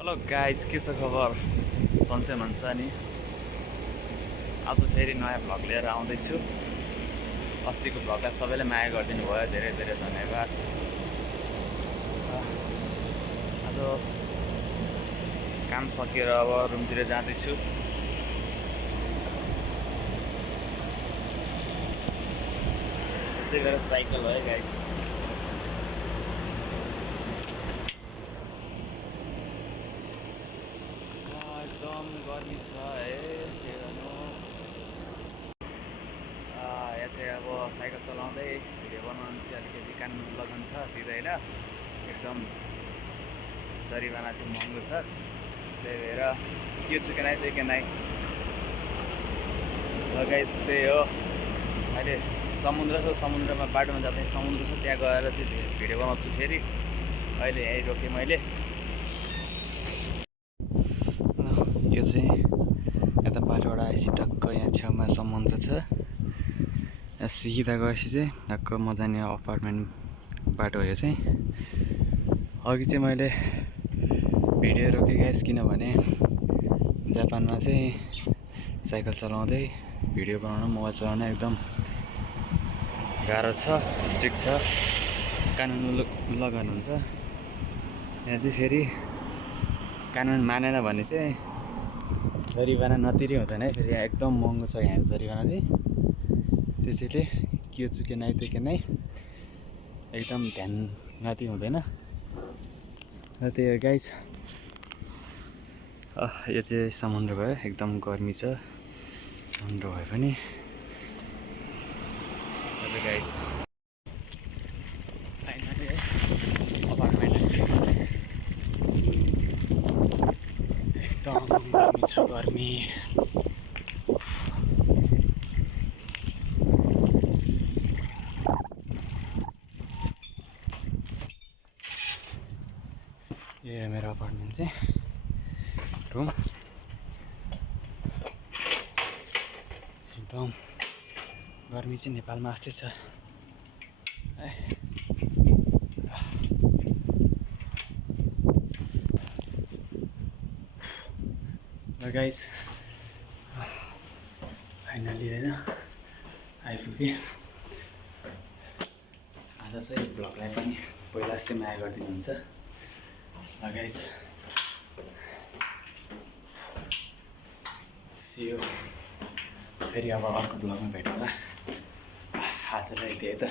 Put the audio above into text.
Hello guys, के छ खबर? सन्चै हुनुहुन्छ नि? आज फेरि नयाँ भ्लग लिएर आउँदैछु। अस्तिको भ्लगलाई सबैले माया गरिदिनु भयो, धेरै धेरै धन्यवाद। आज काम सकिएर अब रुमतिर जाँदैछु। चाहिँ मेरो साइकल हो है गाइज। एकदम गर्मी छ है, के गर्नु। यहाँ चाहिँ अब साइकल चलाउँदै भिडियो बनाउनु चाहिँ अलिकति कानुन लगन छ, दिँदैन। एकदम जरिवाना चाहिँ महँगो छ, त्यही भएर के छु के नाइ गाइस। त्यही हो, अहिले समुद्र छ, समुद्रमा बाटोमा जाँदा समुद्र छ, त्यहाँ गएर चाहिँ भिडियो बनाउँछु। फेरि अहिले यहीँ रोकेँ मैले। यो चाहिँ यता बाटोबाट आएपछि टक्क यहाँ छेउमा समुद्र छ। यहाँ सिधा गएपछि चाहिँ टक्क म जाने अपार्टमेन्ट बाटो हो यो चाहिँ। अघि चाहिँ मैले भिडियो रोकेँ गाइस, किनभने जापानमा चाहिँ साइकल चलाउँदै भिडियो बनाउन, मोबाइल चलाउन एकदम गाह्रो छ, स्ट्रिक्ट छ, कानुन उल्लङ्घन हुन्छ। यहाँ चाहिँ फेरि कानुन मानेन भने चाहिँ जरिवाना नतिरी हुँदैन है। फेरि यहाँ एकदम महँगो छ यहाँ जरिवाना चाहिँ। त्यसैले के छु के नाइ एकदम ध्यान नति हुँदैन। र त्यही हो गाइज। यो चाहिँ समुद्र भयो, एकदम गर्मी छ समुद्र भए पनि। गाइज फाइनली है अपार्टमेन्ट एकदम गर्मी छ, गर्मी। यो मेरो अपार्टमेन्ट चाहिँ रुम। एकदम गर्मी चाहिँ नेपालमा जस्तै छ है। ल गाइज, फाइनली होइन आइपुगेँ। आज चाहिँ भ्लगलाई पनि पहिला जस्तै माया गरिदिनुहुन्छ। ल गाइज, सी यू। फेरि अब अर्को भ्लगमा भेटौँला। आजलाई यति है त।